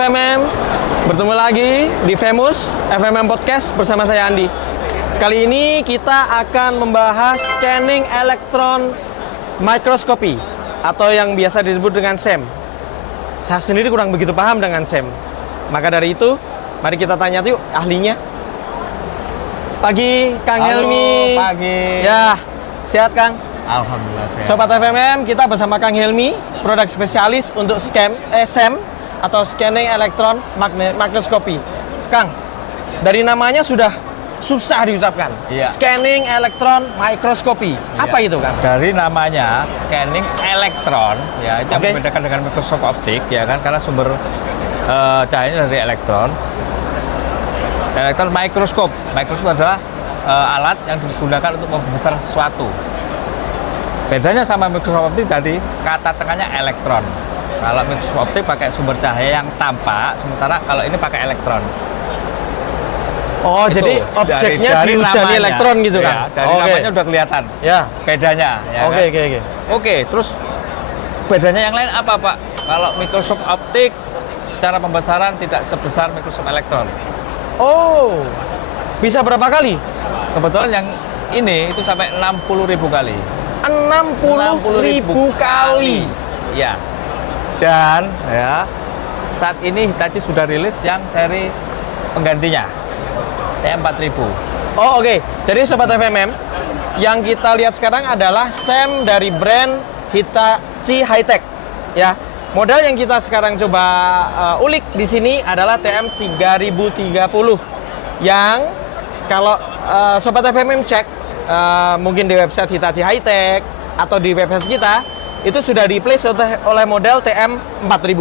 FMM, bertemu lagi di Famous FMM Podcast bersama saya Andi. Kali ini kita akan membahas scanning elektron mikroskopi atau yang biasa disebut dengan SEM. Saya sendiri kurang begitu paham dengan SEM. Maka dari itu, mari kita tanya yuk ahlinya. Pagi, Kang Helmi. Pagi. Ya, sehat Kang? Alhamdulillah sehat. Sobat FMM, kita bersama Kang Helmi, produk spesialis untuk SEM atau scanning elektron mikroskopi. Kang, dari namanya sudah susah diucapkan. Iya. Scanning elektron mikroskopi. Iya. Apa itu, Kang? Dari namanya scanning elektron, ya itu yang membedakan dengan mikroskop optik, ya kan, karena sumber cahayanya dari elektron. Elektron mikroskop. Mikroskop adalah alat yang digunakan untuk membesar sesuatu. Bedanya sama mikroskop optik tadi, kata tengahnya elektron. Kalau mikroskop optik pakai sumber cahaya yang tampak, sementara kalau ini pakai elektron. Oh, Itu, jadi objeknya dari dihujani namanya, elektron gitu kan? Ya, dari namanya udah kelihatan. Ya. Bedanya, ya Oke, kan? oke. Oke, terus bedanya yang lain apa, Pak? Kalau mikroskop optik secara pembesaran tidak sebesar mikroskop elektron. Oh, bisa berapa kali? Kebetulan yang ini itu sampai 60.000 kali. 60.000 kali. Ya. Dan ya saat ini Hitachi sudah rilis yang seri penggantinya TM4000. Oh, oke. Jadi Sobat FMM, yang kita lihat sekarang adalah SEM dari brand Hitachi High-Tech. Ya. Model yang kita sekarang coba ulik di sini adalah TM3030. Yang kalau Sobat FMM cek mungkin di website Hitachi High-Tech atau di website kita, itu sudah di-place oleh model TM4000.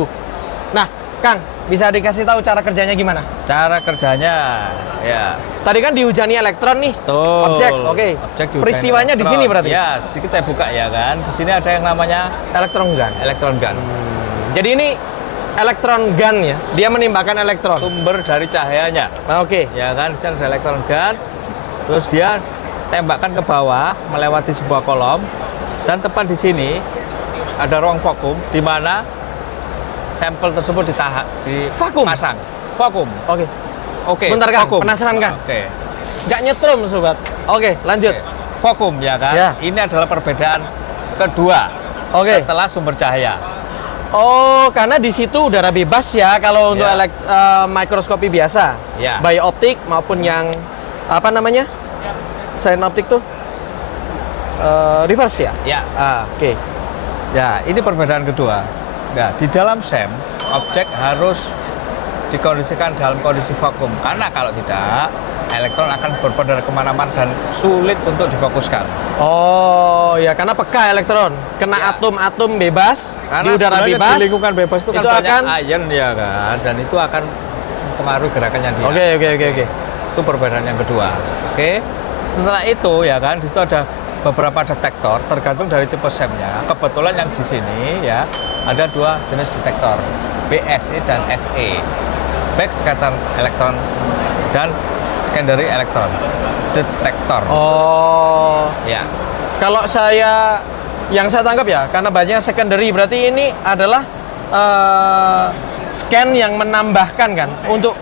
Nah, Kang, bisa dikasih tahu cara kerjanya gimana? Cara kerjanya ya. Tadi kan dihujani elektron nih. Betul. Objek, oke. Objek dihujani Peristiwanya di elektron. sini berarti? Ya, sedikit saya buka ya kan. Di sini ada yang namanya Elektron gun. elektron gun. Jadi ini elektron gun ya. Dia menembakkan elektron. Sumber dari cahayanya. Nah, oke. Ya kan, di sana ada elektron gun. Terus dia tembakkan ke bawah melewati sebuah kolom, dan tepat di sini ada ruang vakum di mana sampel tersebut Vakum? dipasang. Vakum. Oke. Oke. Sebentar, Kang. vakum. Penasaran, Kang? Oke. Nggak nyetrum, Sobat. Oke, lanjut. Oke. Vakum ya kan. Ya. Ini adalah perbedaan kedua Oke. setelah sumber cahaya. Oh, karena di situ udara bebas ya kalau untuk Ya. mikroskopi biasa. Ya. Baik optik maupun yang apa namanya? Selain optik tuh reverse ya? Ya. Oke. Ya, ini perbedaan kedua. Nah, di dalam SEM, objek harus dikondisikan dalam kondisi vakum. Karena kalau tidak, elektron akan berpendar kemana-mana dan sulit untuk difokuskan. Oh, ya karena peka elektron. Kena Ya. atom-atom bebas, Karena di udara sebenarnya bebas. di lingkungan bebas itu kan itu banyak akan ion ya kan, dan itu akan mempengaruhi gerakannya dia. Oke. Itu perbedaan yang kedua. Oke. Setelah itu ya kan, di situ ada beberapa detektor tergantung dari tipe SEM-nya. Kebetulan yang di sini ya ada dua jenis detektor, BSE dan SE. Backscatter elektron dan secondary elektron detektor. Oh. Ya. Kalau yang saya tangkap ya, karena banyak secondary berarti ini adalah scan yang menambahkan kan untuk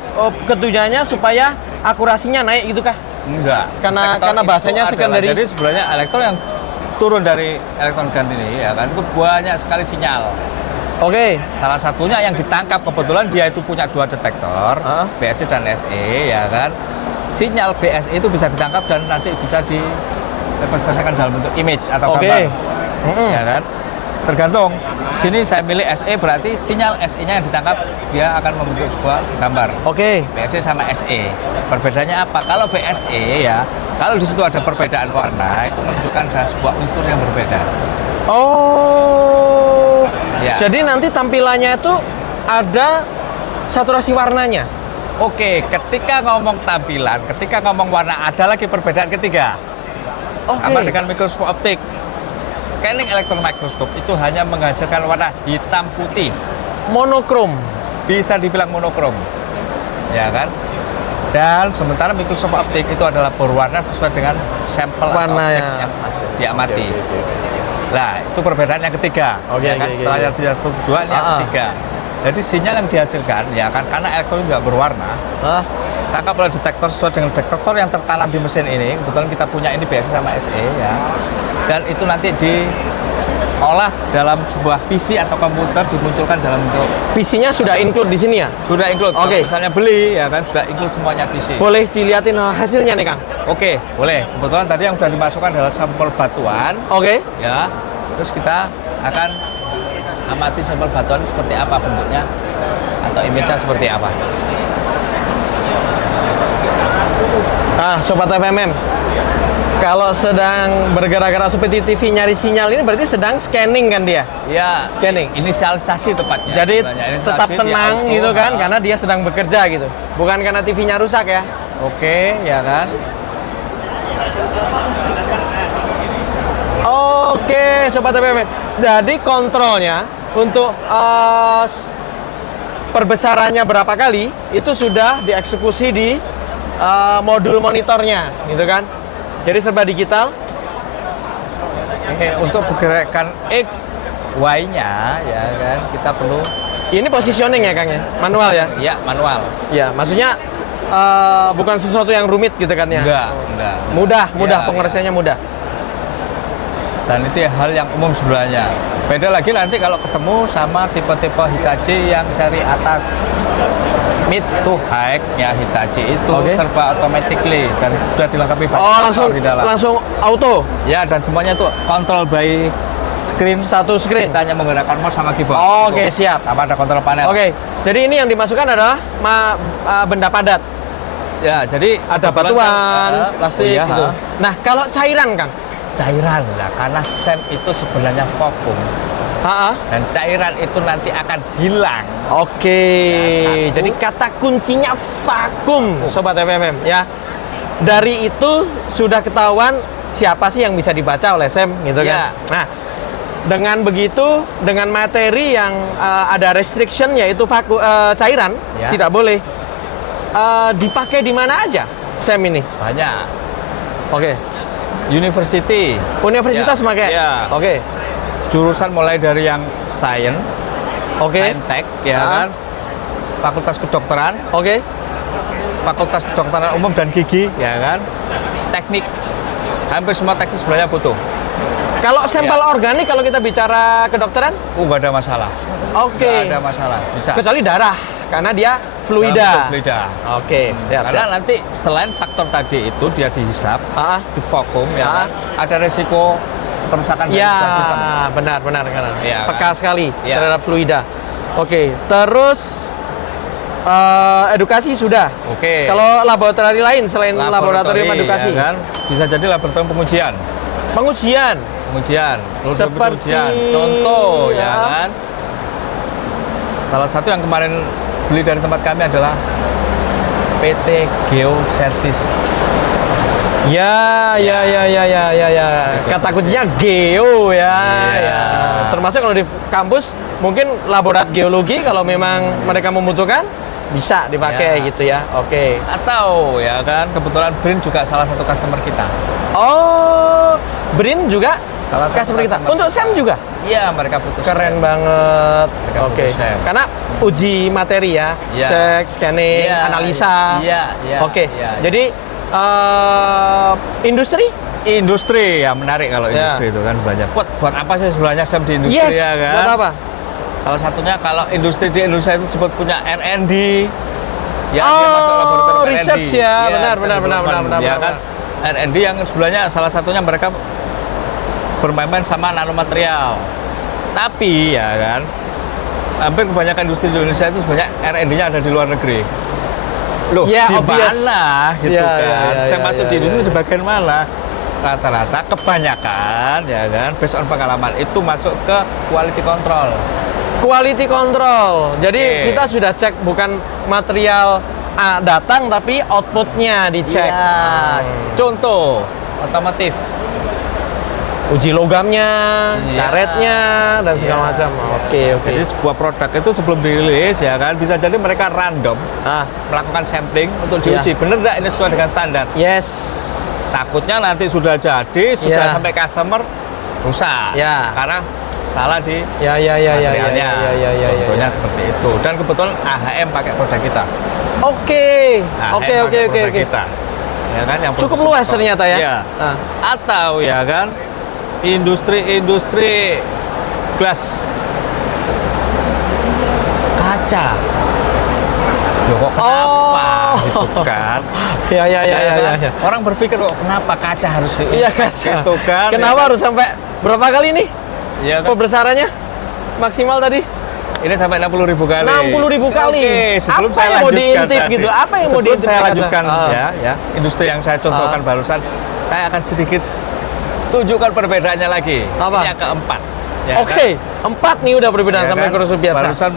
ketujuannya supaya akurasinya naik gitu kah? Enggak. Karena Detektor bahasanya itu secondary. adalah, jadi sebenarnya elektron yang turun dari elektron gun ini ya kan itu banyak sekali sinyal. Oke. Salah satunya yang ditangkap, kebetulan dia itu punya dua detektor, BSE dan SE ya kan. Sinyal BSE itu bisa ditangkap dan nanti bisa direpresentasikan dalam bentuk image atau gambar. Ya kan? Tergantung. Sini saya milih SE, berarti sinyal SE-nya yang ditangkap dia akan membentuk sebuah gambar. Oke. BSE sama SE. Perbedaannya apa? Kalau BSE ya, kalau di situ ada perbedaan warna, itu menunjukkan ada sebuah unsur yang berbeda. Oh. Ya. Jadi nanti tampilannya itu ada saturasi warnanya. Oke, ketika ngomong tampilan, ketika ngomong warna, ada lagi perbedaan ketiga. Oke. Sama dengan mikroskop optik. Scanning elektron mikroskop itu hanya menghasilkan warna hitam putih. Monokrom. Bisa dibilang monokrom. Ya kan? Dan sementara mikroskop optik itu adalah berwarna sesuai dengan sampel atau Warna objek yang yang diamati. Nah, itu perbedaan yang ketiga. Oke, ya kan? oke, Setelah oke. yang 312 yang ketiga. Jadi sinyal yang dihasilkan ya kan karena elektronik nggak berwarna, Ah, tangkap oleh detektor sesuai dengan detektor yang tertanam di mesin ini. Kebetulan kita punya ini BSI sama SE ya. Dan itu nanti diolah dalam sebuah PC atau komputer, dimunculkan dalam bentuk PC-nya sudah include di sini ya? sudah include. Oke. Kalau misalnya beli ya kan sudah include semuanya PC. Boleh dilihatin hasilnya nih Kang? Oke, boleh. Kebetulan tadi yang sudah dimasukkan adalah sampel batuan Oke. ya. Terus kita akan amati sampel batuan seperti apa bentuknya atau image-nya seperti apa. Ah, Sobat FMM, kalau sedang bergerak-gerak seperti TV nyari sinyal ini berarti sedang scanning kan dia? Ya, Scanning. inisialisasi tepatnya. Jadi sebenarnya. Inisialisasi tetap di tenang auto, gitu kan, nah. karena dia sedang bekerja gitu. Bukan karena TV-nya rusak ya. Oke, ya kan. Oke, Sobat FMM. Jadi kontrolnya untuk perbesarannya berapa kali itu sudah dieksekusi di modul monitornya, gitu kan? Jadi serba digital. Oke, untuk pergerakan X, Y-nya ya kan kita perlu Ini positioning ya, Kang ya? Manual ya? ya manual. Ya, maksudnya bukan sesuatu yang rumit gitu kan ya? Enggak. Mudah, Ya, pengoperasiannya mudah. Dan itu hal yang umum sebenarnya. Beda lagi nanti kalau ketemu sama tipe-tipe Hitachi yang seri atas mid to high ya Hitachi itu Oke. serba automatically dan sudah dilengkapi banyak Oh, sensor di dalam. langsung auto. Ya, dan semuanya itu control by screen. Satu screen. Kita hanya menggerakkan mouse sama keyboard. Oke, Tuh, siap. Tanpa ada kontrol panel. Oke, jadi ini yang dimasukkan adalah benda padat. Ya, jadi Ada kebetulan batuan, kan, plastik iya, gitu. Nah, kalau cairan, Kang? cairan lah karena SEM itu sebenarnya vakum Ha-ha. dan cairan itu nanti akan hilang. Oke, Ya, satu. jadi kata kuncinya vakum, Sobat FMM ya. Dari itu sudah ketahuan siapa sih yang bisa dibaca oleh SEM gitu kan. Ya. Nah, dengan begitu, dengan materi yang ada restriction yaitu cairan, Ya. tidak boleh dipakai di mana aja SEM ini. Banyak. Oke. University. Universitas Ya. pakai. Ya. Oke. Jurusan mulai dari yang science, Oke. science tech, ya Ah. kan. Fakultas kedokteran, Oke. fakultas kedokteran umum dan gigi, ya kan. Teknik. Hampir semua teknik sebenarnya butuh. Kalau sampel Ya. organik kalau kita bicara kedokteran, Nggak ada masalah. oke. Nggak ada masalah. Bisa. Kecuali darah karena dia Dalam fluida. bentuk fluida. Oke, siap, Karena siap. nanti selain faktor tadi itu dia dihisap, Ah, di vakum ya Ah. kan, ada resiko kerusakan dari ya, sistem. benar. Iya, Peka kan? sekali Iya. terhadap fluida. Oke, terus edukasi sudah. Oke. Kalau laboratorium lain selain laboratorium edukasi, ya kan, bisa jadi laboratorium pengujian. pengujian. Seperti Seperti contoh ya ya. kan. Salah satu yang kemarin beli dari tempat kami adalah PT Geo Service. Ya. Kata kuncinya geo ya. Iya. Ya. Termasuk kalau di kampus mungkin laborat geologi kalau memang mereka membutuhkan bisa dipakai Ya. gitu ya. Oke. Atau ya kan kebetulan BRIN juga salah satu customer kita. Oh, BRIN juga Salah satu customer kita. customer Untuk kita. SEM juga. Iya, mereka putus. Keren banget. Mereka Oke. butuh SEM. Karena uji materi ya, Iya. cek, scanning, Iya, analisa. iya, Oke. iya. Jadi industri? Industri ya menarik kalau Ya. industri itu kan belanja. Buat apa sih sebenarnya SEM di industri Yes. ya kan? Buat apa? Salah satunya kalau industri di Indonesia itu disebut punya R&D. Ya, dia Oh, masuk laboratorium R&D. research ya. Iya, Benar. Ya kan, R&D yang sebenarnya salah satunya mereka bermain-main sama nanomaterial. Tapi ya kan, hampir kebanyakan industri di Indonesia itu sebenarnya R&D-nya ada di luar negeri. Loh, Ya, di obvious. mana gitu Ya, kan? ya, Saya ya, masuk ya, di industri ya. di bagian mana? Rata-rata kebanyakan ya kan, based on pengalaman itu masuk ke quality control. Quality control. Jadi Oke. kita sudah cek bukan material datang tapi outputnya dicek. Iya. Contoh otomotif. Uji logamnya, Iya. karetnya dan segala Iya. macam. Oke. Jadi sebuah produk itu sebelum dirilis ya kan bisa jadi mereka random melakukan sampling untuk Iya. diuji bener nggak ini sesuai dengan standar. Yes. Takutnya nanti sudah jadi sudah Iya. sampai customer rusak Iya. karena salah di Ya. materialnya. Ya. Contohnya seperti itu. Dan kebetulan AHM pakai produk kita. Oke. AHM pakai produk kita. Ya kan, yang Cukup produksi luas skop. ternyata ya. Iya. Ah. Atau ya kan industri gelas kaca. Loh kok kenapa gitu kan? Ya. Orang berpikir kok kenapa kaca harus Iya kaca. gitu kan? Kenapa ya kan? harus sampai berapa kali nih? Ya kan? Pembesarannya maksimal tadi? Ini sampai 60.000 kali. 60.000 kali. Oke, sebelum Apa saya yang mau lanjutkan diintip tadi. gitu? Apa yang mau Sebelum diintip saya kaca? lanjutkan Ah. ya, industri yang saya contohkan barusan, saya akan sedikit tunjukkan perbedaannya lagi. Apa? Ini yang keempat. Ya Oke, kan? 4 nih udah perbedaan Ya sama kan? mikroskop biasa. Barusan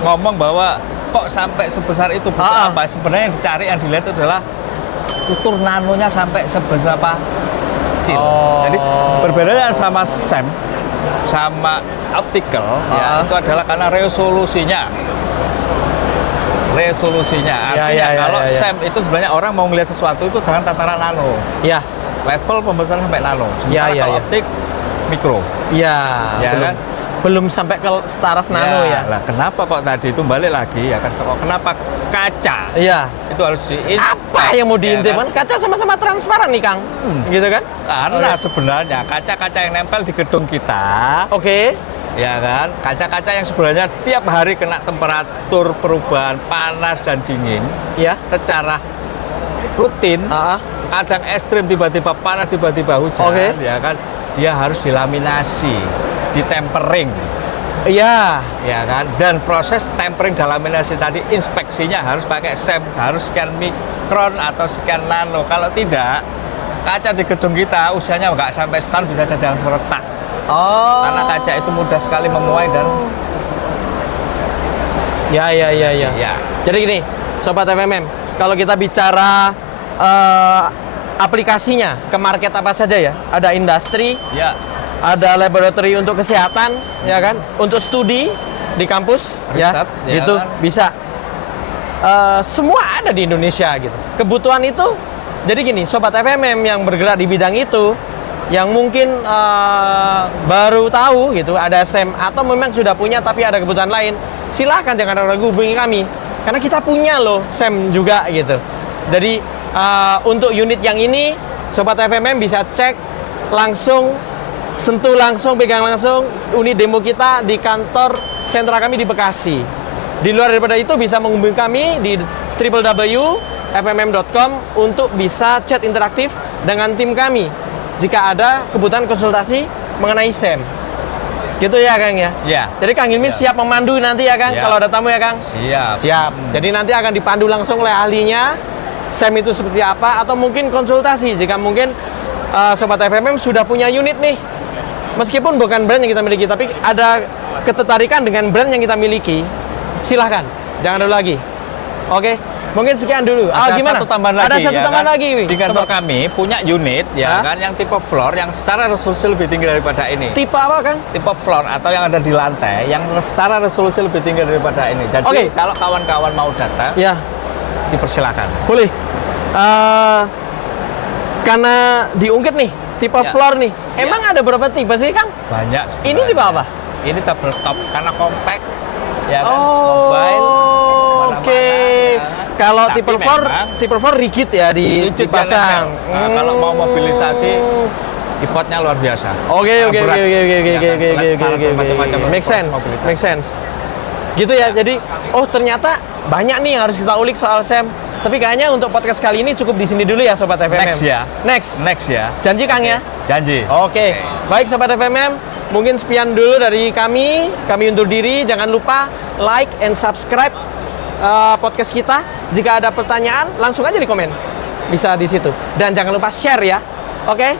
ngomong bahwa kok sampai sebesar itu butuh Ah. apa? Sebenarnya yang dicari, yang dilihat itu adalah tutur nanonya sampai sebesar apa? Kecil. Oh. Jadi perbedaannya sama SEM sama optical ya itu adalah karena resolusinya. Artinya Ya. kalau SEM itu sebenarnya orang mau melihat sesuatu itu dengan tataran nano. Ya. Level pembesaran sampai nano. Ya, Sementara kalau ya. optik mikro. Ya, Ya belum, kan? belum sampai ke taraf nano ya. Lah kenapa kok tadi itu balik lagi ya kan? Kok kenapa kaca Iya. itu harus Apa yang mau diintip ya kan? Kaca sama-sama transparan nih, Kang. Gitu kan? Karena sebenarnya kaca-kaca yang nempel di gedung kita, Oke. ya kan, kaca-kaca yang sebenarnya tiap hari kena temperatur perubahan panas dan dingin Ya. secara rutin, Ah. kadang ekstrim tiba-tiba panas tiba-tiba hujan, Oke. ya kan, dia harus dilaminasi, ditempering. Iya. Ya kan, dan proses tempering dan laminasi tadi inspeksinya harus pakai SEM, harus sekian mikron atau sekian nano. Kalau tidak, kaca di gedung kita usianya nggak sampai setahun bisa jalan seretak. Oh. Karena kaca itu mudah sekali memuai dan Ya. ya. Jadi gini, Sobat FMM, kalau kita bicara aplikasinya ke market apa saja ya? Ada industri, Ya, ada laboratori untuk kesehatan, ya kan? Untuk studi di kampus, Riset, ya gitu kan? bisa. Semua ada di Indonesia gitu. Kebutuhan itu, jadi gini, Sobat FMM yang bergerak di bidang itu, yang mungkin baru tahu gitu, ada SEM atau memang sudah punya tapi ada kebutuhan lain, silahkan jangan ragu hubungi kami, karena kita punya loh SEM juga gitu. Jadi untuk unit yang ini, Sobat FMM bisa cek langsung, sentuh langsung, pegang langsung unit demo kita di kantor sentra kami di Bekasi. Di luar daripada itu bisa menghubungi kami di www.fmm.com untuk bisa chat interaktif dengan tim kami jika ada kebutuhan konsultasi mengenai SEM. Gitu ya, Kang ya? ya, Jadi Kang Ilmi Ya. siap memandu nanti ya, Kang, Siap. kalau ada tamu ya, Kang? siap. Siap. Jadi nanti akan dipandu langsung oleh ahlinya, SEM itu seperti apa, atau mungkin konsultasi jika mungkin Sobat FMM sudah punya unit nih. Meskipun bukan brand yang kita miliki, tapi ada ketertarikan dengan brand yang kita miliki, silahkan. Jangan dulu lagi. Oke, mungkin sekian dulu. Ada Gimana? satu tambahan lagi. Ada satu ya tambahan kan? lagi, Wi. Di kantor Sobat. kami punya unit ya Hah? kan yang tipe floor yang secara resolusi lebih tinggi daripada ini. Tipe apa, Kang? Tipe floor atau yang ada di lantai yang secara resolusi lebih tinggi daripada ini. Jadi Oke. kalau kawan-kawan mau datang, Ya, dipersilakan. boleh. Karena diungkit nih, tipe Ya. floor nih. Ya. Emang ada berapa tipe sih, Kang? Banyak sebenarnya. Ini tipe apa? Ini tabletop karena compact ya kan, Oh, mobile. oke. kemana-mana, ya kan. Kalau Tapi tipe 4 rigid ya rigid dia dipasang. nempel. Nah, kalau mau mobilisasi, effortnya luar biasa. Oke, Karena oke, berat. oke, Ya kan, syarat oke. macam-macam Make proses sense, mobilisasi. make sense. Gitu ya. Jadi, oh ternyata banyak nih yang harus kita ulik soal SEM. Tapi kayaknya untuk podcast kali ini cukup di sini dulu ya, Sobat FMM. Next ya. Next. Next ya. Janji, Kang ya. Janji. Oke. Baik, Sobat FMM. Mungkin sekian dulu dari kami. Kami undur diri. Jangan lupa like and subscribe podcast kita. Jika ada pertanyaan, langsung aja di komen. Bisa di situ. Dan jangan lupa share ya. Oke.